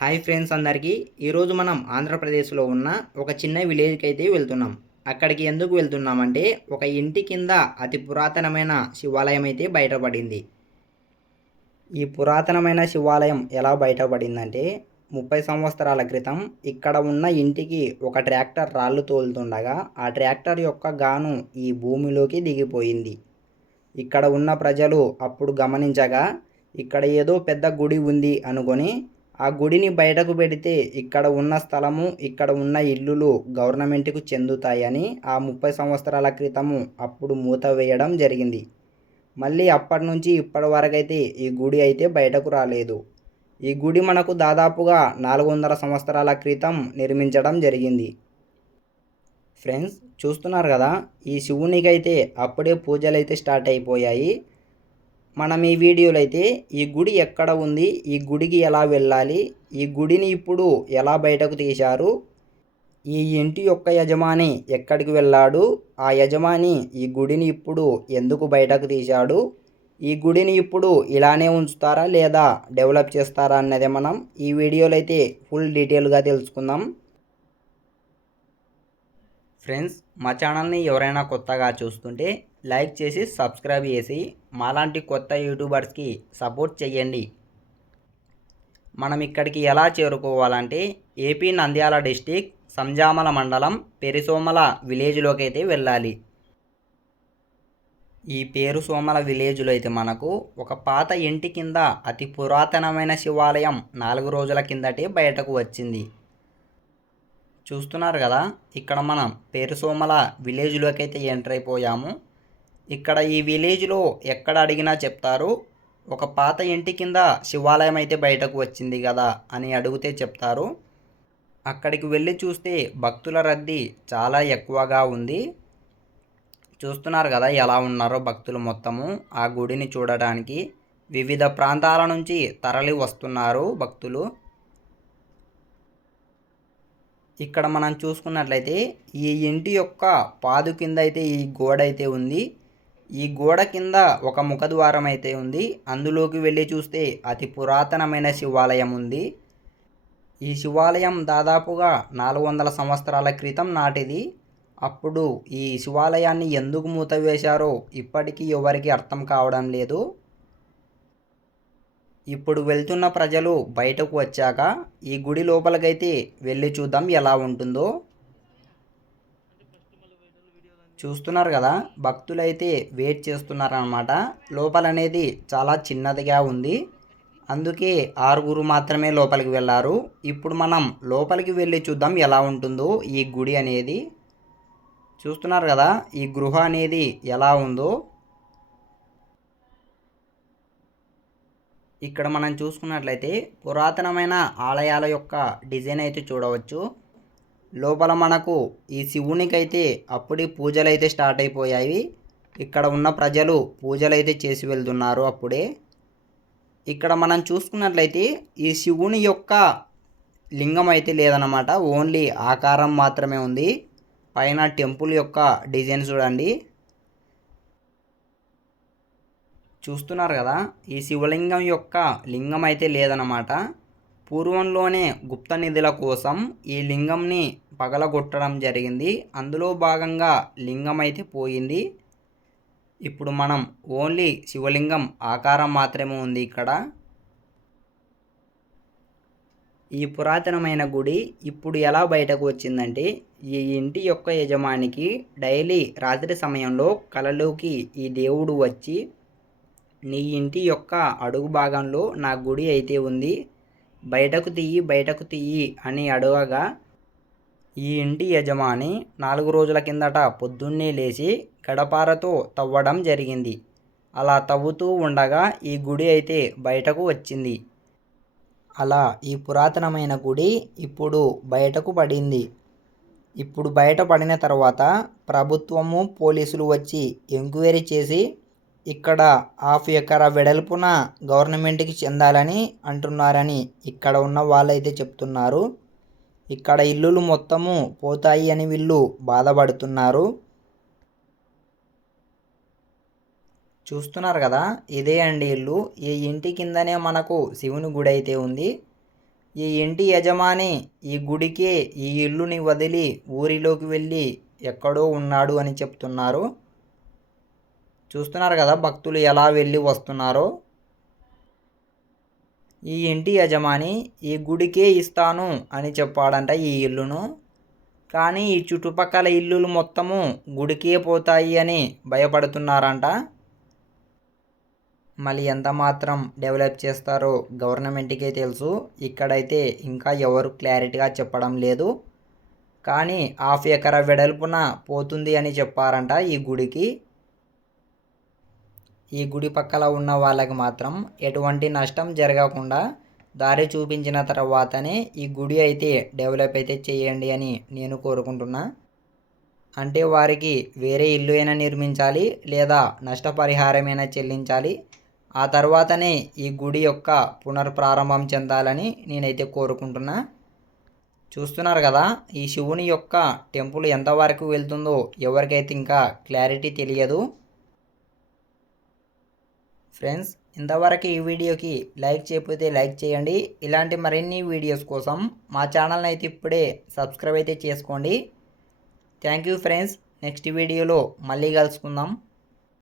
Hi friends అందరికీ. ఈరోజు మనం ఆంధ్రప్రదేశ్లో ఉన్న ఒక చిన్న విలేజ్కి అయితే వెళ్తున్నాం. అక్కడికి ఎందుకు వెళ్తున్నామంటే ఒక ఇంటి కింద అతి పురాతనమైన శివాలయం అయితే బయటపడింది. ఈ పురాతనమైన శివాలయం ఎలా బయటపడిందంటే ముప్పై సంవత్సరాల క్రితం ఇక్కడ ఉన్న ఇంటికి ఒక ట్రాక్టర్ రాళ్ళు తోలుతుండగా ఆ ట్రాక్టర్ యొక్క గాను ఈ భూమిలోకి దిగిపోయింది. ఇక్కడ ఉన్న ప్రజలు అప్పుడు గమనించగా ఇక్కడ ఏదో పెద్ద గుడి ఉంది అనుకొని ఆ గుడిని బయటకు పెడితే ఇక్కడ ఉన్న స్థలము ఇక్కడ ఉన్న ఇల్లులు గవర్నమెంట్కు చెందుతాయని ఆ ముప్పై సంవత్సరాల క్రితము అప్పుడు మూత వేయడం జరిగింది. మళ్ళీ అప్పటి నుంచి ఇప్పటి వరకైతే ఈ గుడి అయితే బయటకు రాలేదు. ఈ గుడి మనకు దాదాపుగా నాలుగు వందల సంవత్సరాల క్రితం నిర్మించడం జరిగింది. ఫ్రెండ్స్ చూస్తున్నారు కదా? ఈ శివునికైతే అప్పుడే పూజలు అయితే స్టార్ట్ అయిపోయాయి. మనం ఈ వీడియోలో అయితే ఈ గుడి ఎక్కడ ఉంది ఈ గుడికి ఎలా వెళ్ళాలి ఈ గుడిని ఇప్పుడు ఎలా బయటకు తీశారు ఈ ఇంటి యొక్క యజమాని ఎక్కడికి వెళ్ళాడు ఆ యజమాని ఈ గుడిని ఇప్పుడు ఎందుకు బయటకు తీశాడు ఈ గుడిని ఇప్పుడు ఇలానే ఉంచుతారా లేదా డెవలప్ చేస్తారా అన్నది మనం ఈ వీడియోలో అయితే ఫుల్ డీటెయిల్గా తెలుసుకుందాం. ఫ్రెండ్స్ మా ఛానల్ని ఎవరైనా కొత్తగా చూస్తుంటే లైక్ చేసి సబ్స్క్రైబ్ చేసి మాలాంటి కొత్త యూట్యూబర్స్కి సపోర్ట్ చేయండి మనం ఇక్కడికి ఎలా చేరుకోవాలంటే ఏపీ నంద్యాల డిస్టిక్ సంజామల మండలం పెరిసోమల విలేజ్లోకి అయితే వెళ్ళాలి. ఈ పేరు సోమల విలేజ్లో అయితే మనకు ఒక పాత ఇంటి కింద అతి పురాతనమైన శివాలయం నాలుగు రోజుల కిందటే బయటకు వచ్చింది. చూస్తున్నారు కదా ఇక్కడ మనం పేరుసోమల విలేజ్లోకి అయితే ఎంటర్ అయిపోయాము. ఇక్కడ ఈ విలేజ్లో ఎక్కడ అడిగినా చెప్తారు. ఒక పాత ఇంటి కింద శివాలయం అయితే బయటకు వచ్చింది కదా అని అడిగితే చెప్తారు. అక్కడికి వెళ్ళి చూస్తే భక్తుల రద్దీ చాలా ఎక్కువగా ఉంది. చూస్తున్నారు కదా ఎలా ఉన్నారో భక్తులు మొత్తము ఆ గుడిని చూడడానికి వివిధ ప్రాంతాల నుంచి తరలి వస్తున్నారు భక్తులు. ఇక్కడ మనం చూసుకున్నట్లయితే ఈ ఇంటి యొక్క పాదు కింద అయితే ఈ గోడ అయితే ఉంది. ఈ గోడ కింద ఒక ముఖద్వారం అయితే ఉంది. అందులోకి వెళ్ళి చూస్తే అతి పురాతనమైన శివాలయం ఉంది. ఈ శివాలయం దాదాపుగా నాలుగు వందల సంవత్సరాల క్రితం నాటిది. అప్పుడు ఈ శివాలయాన్ని ఎందుకు మూతవేశారో ఇప్పటికీ ఎవరికి అర్థం కావడం లేదు. ఇప్పుడు వెళ్తున్న ప్రజలు బయటకు వచ్చాక ఈ గుడి లోపలికైతే వెళ్ళి చూద్దాం ఎలా ఉంటుందో. చూస్తున్నారు కదా భక్తులైతే వెయిట్ చేస్తున్నారనమాట లోపలనేది చాలా చిన్నదిగా ఉంది. అందుకే ఆరుగురు మాత్రమే లోపలికి వెళ్ళారు ఇప్పుడు మనం లోపలికి వెళ్ళి చూద్దాం ఎలా ఉంటుందో ఈ గుడి అనేది. చూస్తున్నారు కదా ఈ గృహ అనేది ఎలా ఉందో. ఇక్కడ మనం చూసుకున్నట్లయితే పురాతనమైన ఆలయాల యొక్క డిజైన్ అయితే చూడవచ్చు. లోపల మనకు ఈ శివునికైతే అప్పుడే పూజలు అయితే స్టార్ట్ అయిపోయాయి. ఇక్కడ ఉన్న ప్రజలు పూజలు అయితే చేసి వెళ్తున్నారు అప్పుడే. ఇక్కడ మనం చూసుకున్నట్లయితే ఈ శివుని యొక్క లింగం అయితే లేదన్నమాట. ఓన్లీ ఆకారం మాత్రమే ఉంది. పైన టెంపుల్ యొక్క డిజైన్ చూడండి. చూస్తున్నారు కదా ఈ శివలింగం యొక్క లింగం అయితే లేదన్నమాట. పూర్వంలోనే గుప్త నిధుల కోసం ఈ లింగంని పగలగొట్టడం జరిగింది. అందులో భాగంగా లింగం అయితే పోయింది. ఇప్పుడు మనం ఓన్లీ శివలింగం ఆకారం మాత్రమే ఉంది ఇక్కడ. ఈ పురాతనమైన గుడి ఇప్పుడు ఎలా బయటకు వచ్చిందంటే ఈ ఇంటి యొక్క యజమానికి డైలీ రాత్రి సమయంలో కలలోకి ఈ దేవుడు వచ్చి నీ ఇంటి యొక్క అడుగు భాగంలో నా గుడి అయితే ఉంది. బయటకు తీయి బయటకు తీయి అని అడగగా ఈ ఇంటి యజమాని నాలుగు రోజుల కిందట పొద్దున్నే లేచి గడపారతో తవ్వడం జరిగింది. అలా తవ్వుతూ ఉండగా ఈ గుడి అయితే బయటకు వచ్చింది. అలా ఈ పురాతనమైన గుడి ఇప్పుడు బయటకు పడింది. ఇప్పుడు బయటపడిన తర్వాత ప్రభుత్వము పోలీసులు వచ్చి ఎంక్వైరీ చేసి ఇక్కడ హాఫ్ ఎకరా వెడల్పున గవర్నమెంట్కి చెందాలని అంటున్నారని ఇక్కడ ఉన్న వాళ్ళైతే చెప్తున్నారు. ఇక్కడ ఇల్లులు మొత్తము పోతాయి అని వీళ్ళు బాధపడుతున్నారు. చూస్తున్నారు కదా ఇదే అండి ఇల్లు. ఈ ఇంటి కిందనే మనకు శివుని గుడి అయితే ఉంది. ఈ ఇంటి యజమాని ఈ గుడికే ఈ ఇల్లుని వదిలి ఊరిలోకి వెళ్ళి ఎక్కడో ఉన్నాడు అని చెప్తున్నారు. చూస్తున్నారు కదా భక్తులు ఎలా వెళ్ళి వస్తున్నారో. ఈ ఇంటి యజమాని ఈ గుడికే ఇస్తాను అని చెప్పాడంట ఈ ఇల్లును. కానీ ఈ చుట్టుపక్కల ఇల్లులు మొత్తము గుడికే పోతాయి అని భయపడుతున్నారంట. మళ్ళీ ఎంత మాత్రం డెవలప్ చేస్తారో గవర్నమెంట్కే తెలుసు. ఇక్కడైతే ఇంకా ఎవరు క్లారిటీగా చెప్పడం లేదు. కానీ హాఫ్ ఎకర వెడల్పున పోతుంది అని చెప్పారంట ఈ గుడికి. ఈ గుడి పక్కల ఉన్న వాళ్ళకి మాత్రం ఎటువంటి నష్టం జరగకుండా దారి చూపించిన తర్వాతనే ఈ గుడి అయితే డెవలప్ అయితే చేయండి అని నేను కోరుకుంటున్నా. అంటే వారికి వేరే ఇల్లు అయినా నిర్మించాలి లేదా నష్టపరిహారమైనా చెల్లించాలి. ఆ తర్వాతనే ఈ గుడి యొక్క పునర్ప్రారంభం చెందాలని నేనైతే కోరుకుంటున్నా. చూస్తున్నారు కదా ఈ శివుని యొక్క టెంపుల్ ఎంతవరకు వెళ్తుందో ఎవరికైతే ఇంకా క్లారిటీ తెలియదు. ఫ్రెండ్స్ ఇంతవరకు ఈ వీడియోకి లైక్ చేయకపోతే లైక్ చేయండి. ఇలాంటి మరిన్ని వీడియోస్ కోసం మా ఛానల్ని అయితే ఇప్పుడే సబ్స్క్రైబ్ అయితే చేసుకోండి. Thank you friends. నెక్స్ట్ వీడియోలో మళ్ళీ కలుసుకుందాం.